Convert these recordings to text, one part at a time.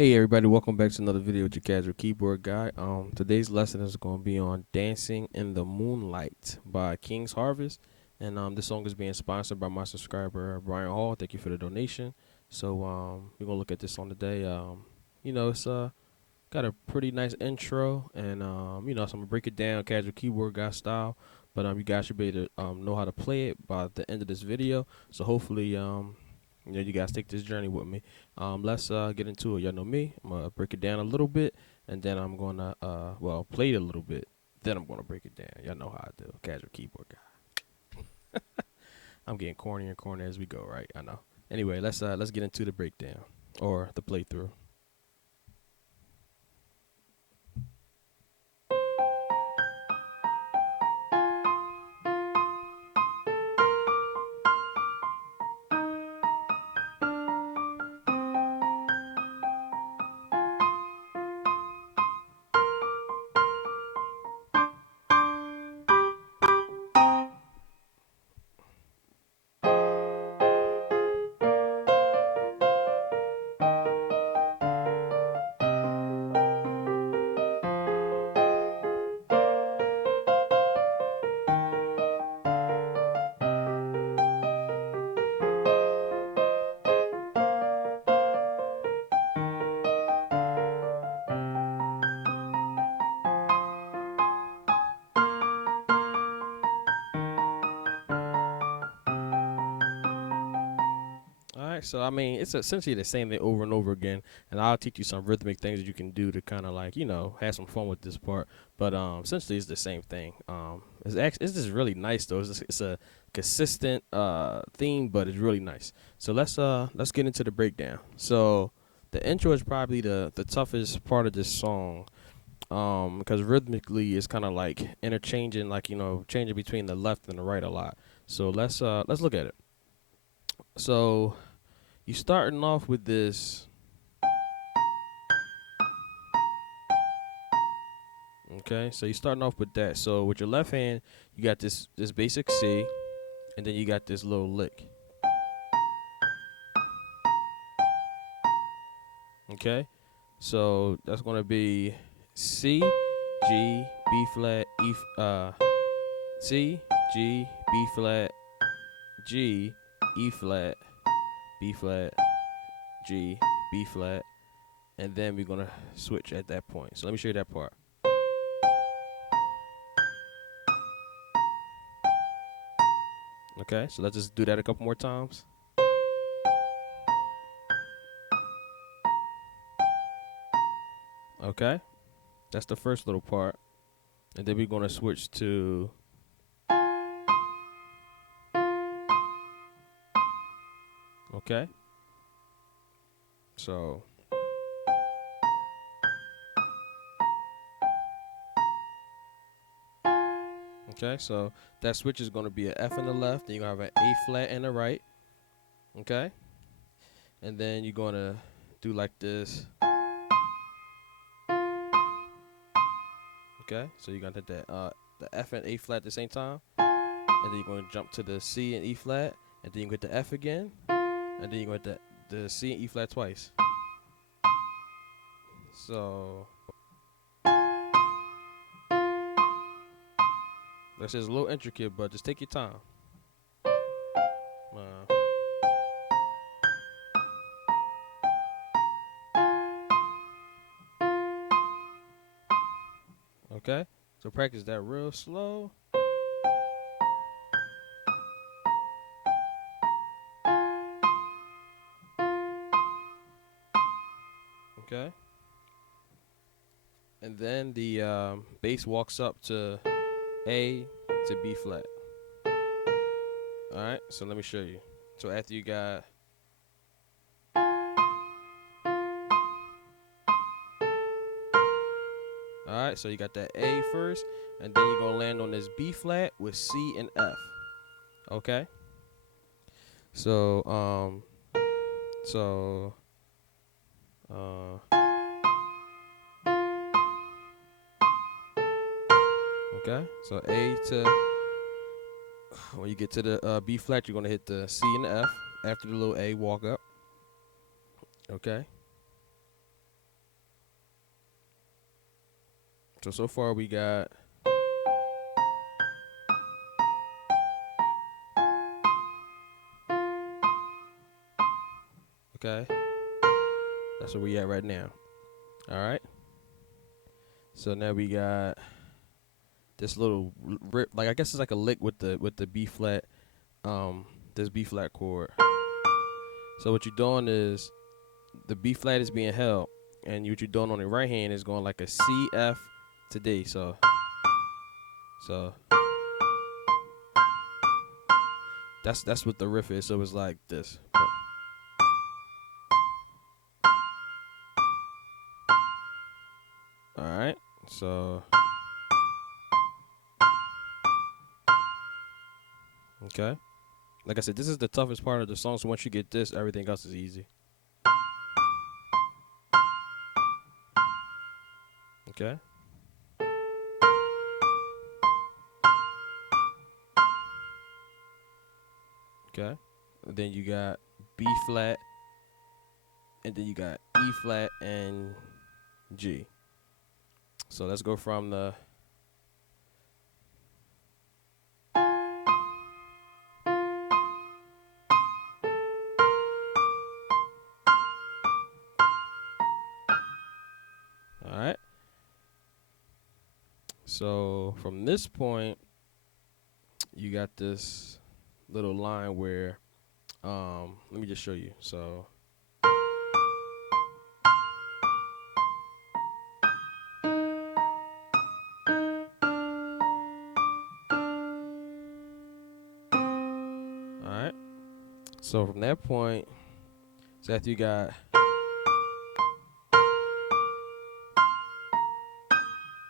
Hey everybody, welcome back to another video with your casual keyboard guy. Today's lesson is going to be on Dancing in the Moonlight by King's Harvest. And this song is being sponsored by my subscriber Brian Hall. Thank you for the donation. So we're going to look at this song today. It's got a pretty nice intro, and so I'm going to break it down casual keyboard guy style. But you guys should be able to know how to play it by the end of this video. So hopefully you guys take this journey with me. Let's get into it. Y'all know me. I'm gonna break it down a little bit, and then I'm gonna play it a little bit. Then I'm gonna break it down. Y'all know how I do. Casual keyboard guy. I'm getting corny and corny as we go, right? I know. Anyway, let's get into the breakdown or the playthrough. All right, so I mean, it's essentially the same thing over and over again, and I'll teach you some rhythmic things that you can do to kind of like have some fun with this part. But essentially, it's the same thing. It's just really nice though. It's a consistent theme, but it's really nice. So let's get into the breakdown. So the intro is probably the toughest part of this song, because rhythmically it's kind of like interchanging, like changing between the left and the right a lot. So let's look at it. So you starting off with this. Okay, so you starting off with that. So with your left hand, you got this basic C, and then you got this little lick. Okay, so that's gonna be C, G, B flat, C, G, B flat, G, E flat, B flat, G, B flat, and then we're gonna switch at that point. So let me show you that part. Okay, so let's just do that a couple more times. Okay, that's the first little part, and then we're gonna switch to. Okay, so so that switch is going to be an F in the left, then you're going to have an A flat in the right. Okay, and then you're going to do like this. Okay, so you're going to hit the F and A flat at the same time, and then you're going to jump to the C and E flat, and then you get the F again, and then you're going to hit the C and E flat twice. So this is a little intricate, but just take your time. Okay, so practice that real slow. Okay, and then the bass walks up to A to B flat. All right, so let me show you. So after you got Alright, so you got that A first, and then you're gonna land on this B flat with C and F. Okay? So so okay, so A to, when you get to the B flat, you're gonna hit the C and the F after the little A walk up. Okay. So far we got okay. That's where we at right now. All right. So now we got this little rip, like I guess it's like a lick with the B flat, this B flat chord. So what you're doing is the B flat is being held, and what you're doing on the right hand is going like a C F to D. So that's what the riff is. So it's like this. All right. So okay. Like I said, this is the toughest part of the song. So once you get this, everything else is easy. Okay. Okay. And then you got B flat, and then you got E flat and G. So let's go from the all right. So from this point, you got this little line where let me just show you. So all right. So from that point, so after you got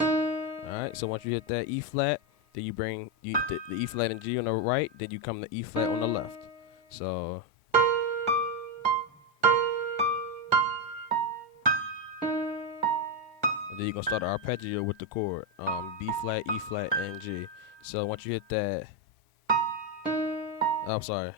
all right. So once you hit that E flat, then you bring the E flat and G on the right, then you come to E flat on the left. So and then you're gonna start an arpeggio with the chord, B flat, E flat, and G. So once you hit that, I'm sorry.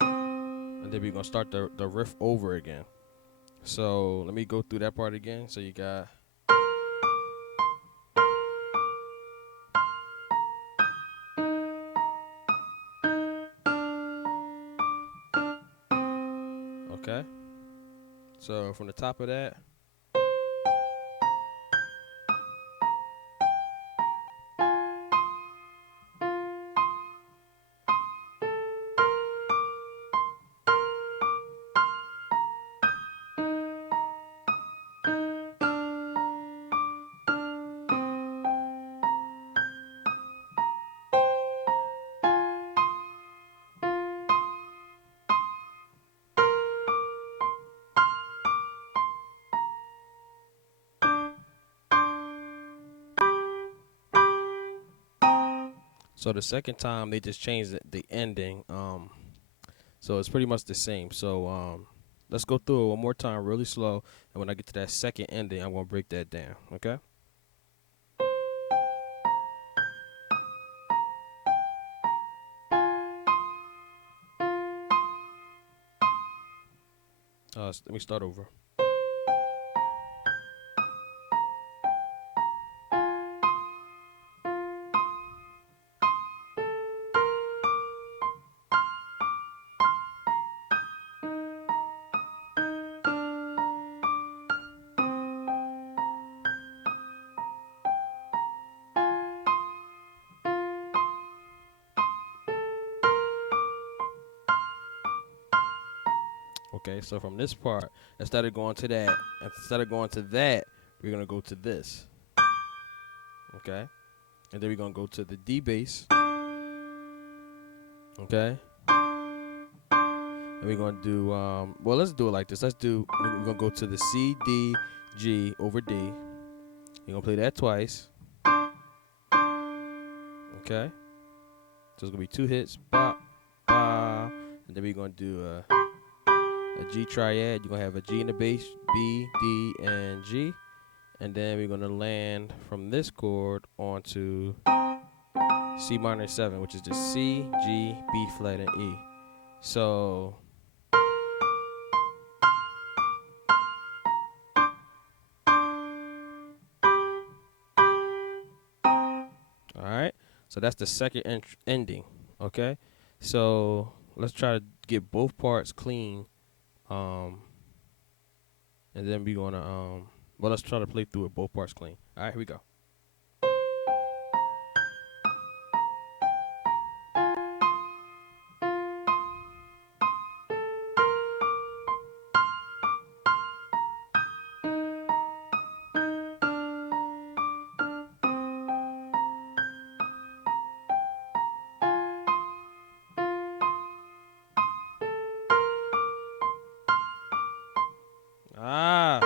And then we're gonna start the riff over again. So let me go through that part again. So you got okay. So from the top of that, so the second time they just changed the ending. So it's pretty much the same. So let's go through it one more time really slow, and when I get to that second ending, I'm gonna break that down. Okay. Let me start over. Okay, so from this part, instead of going to that, we're gonna go to this. Okay, and then we're gonna go to the D bass. Okay, and we're gonna do well. Let's do it like this. We're gonna go to the C D G over D. You're gonna play that twice. Okay, so it's gonna be 2 hits, ba ba, and then we're gonna do a G triad. You're gonna have a G in the bass, B, D, and G. And then we're gonna land from this chord onto C minor 7, which is the C, G, B flat, and E. So So that's the second ending. Okay, so let's try to get both parts clean, and then we're gonna well, let's try to play through it both parts clean. All right, here we go. Ah.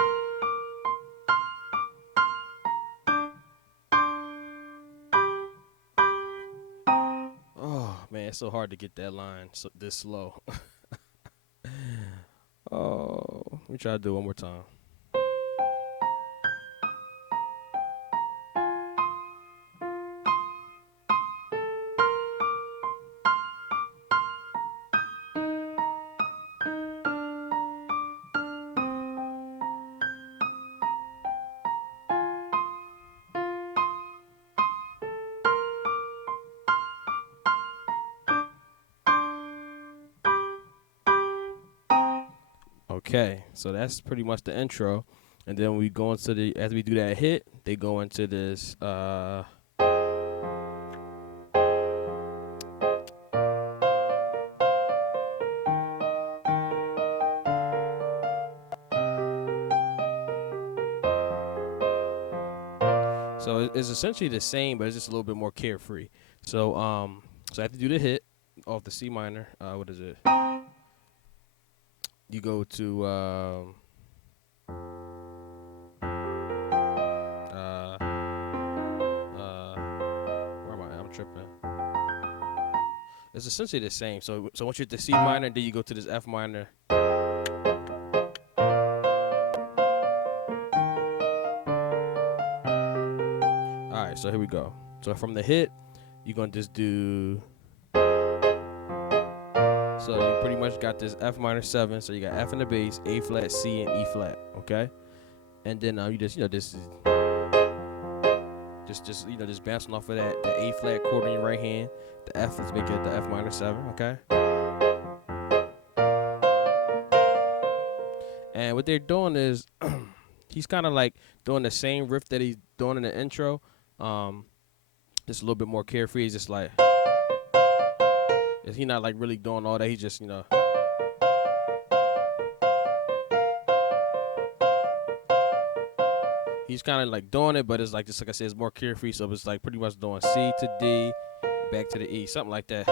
Oh man, it's so hard to get that line this slow. Oh, let me try to do it one more time. Okay, so that's pretty much the intro, and then we go into the as we do that hit, they go into this. So it's essentially the same, but it's just a little bit more carefree. So I have to do the hit off the C minor. What is it? You go to where am I? I'm tripping. It's essentially the same. So once you're at the C minor, then you go to this F minor. All right, so here we go. So from the hit, you're gonna just do. So you pretty much got this F minor 7. So you got F in the bass, A flat, C, and E flat. Okay, and then you just this is just bouncing off of that the A flat chord in your right hand. The F is making it the F minor 7. Okay, and what they're doing is he's kind of like doing the same riff that he's doing in the intro. Just a little bit more carefree. He's just like he's not like really doing all that. He's just he's kind of like doing it, but it's like just like I said, it's more carefree. So it's like pretty much doing C to D, back to the E, something like that.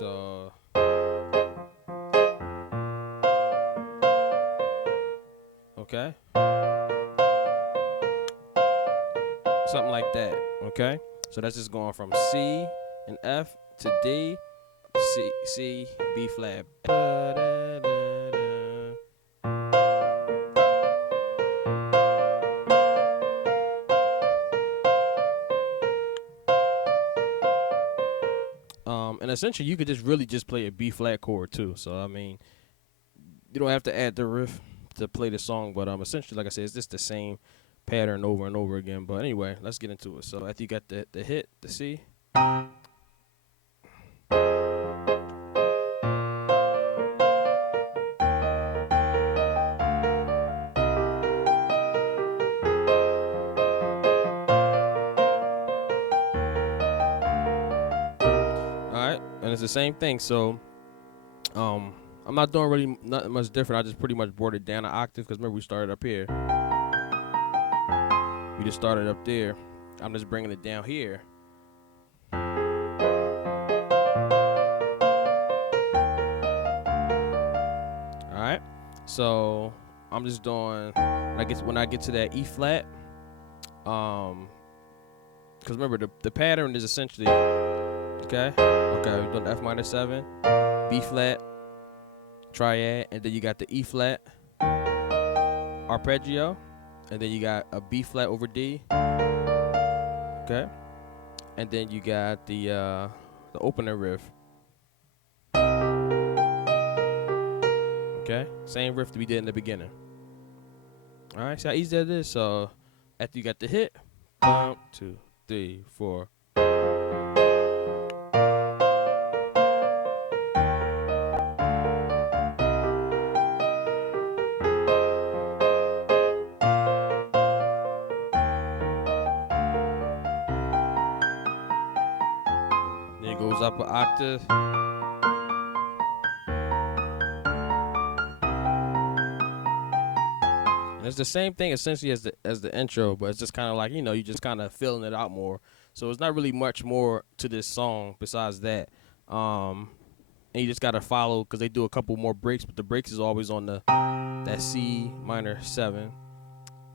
So okay, something like that. Okay, so that's just going from C and F to D, C, B flat. And essentially, you could just really just play a B flat chord too. So I mean, you don't have to add the riff to play the song, but essentially, like I said, it's just the same pattern over and over again. But anyway, let's get into it. So after you got the hit, the C. Alright, and it's the same thing. So I'm not doing really nothing much different. I just pretty much brought it down an octave because remember we started up here. We just started up there. I'm just bringing it down here. Alright, so I'm just doing when I get to that E flat. Because remember the pattern is essentially okay. We're doing F minor 7, B flat, triad, and then you got the E flat, arpeggio, and then you got a B flat over D. Okay, and then you got the opener riff. Okay, same riff that we did in the beginning. All right, see how easy that is. So after you got the hit, 1, 2, 3, 4. Then it goes up an octave. And it's the same thing essentially as the intro, but it's just kind of like, you just kind of feeling it out more. So it's not really much more to this song besides that. And you just gotta follow because they do a couple more breaks, but the breaks is always on that C minor 7,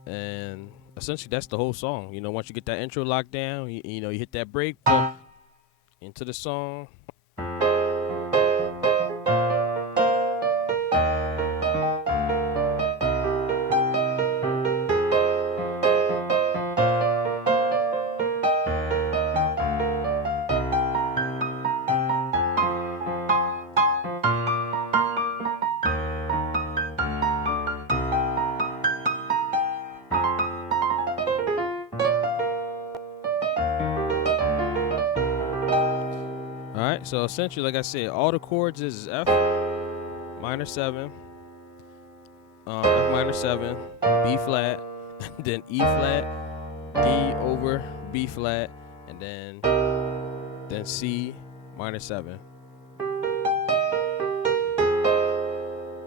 and essentially that's the whole song. Once you get that intro locked down, you hit that break, boom, into the song. All right, so essentially, like I said, all the chords is F minor 7, F minor 7, B flat, then E flat, D over B flat, and then C minor 7.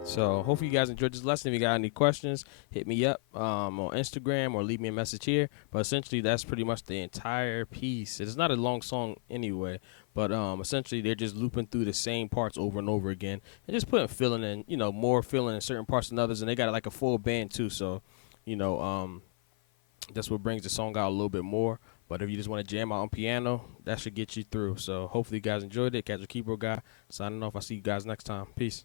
So hopefully you guys enjoyed this lesson. If you got any questions, hit me up on Instagram or leave me a message here. But essentially, that's pretty much the entire piece. It's not a long song anyway, but essentially they're just looping through the same parts over and over again and just putting feeling in, more feeling in certain parts than others. And they got like a full band too, so that's what brings the song out a little bit more. But if you just want to jam out on piano, that should get you through. So hopefully you guys enjoyed it. Casual Keyboard Guy signing off. I'll see you guys next time. Peace.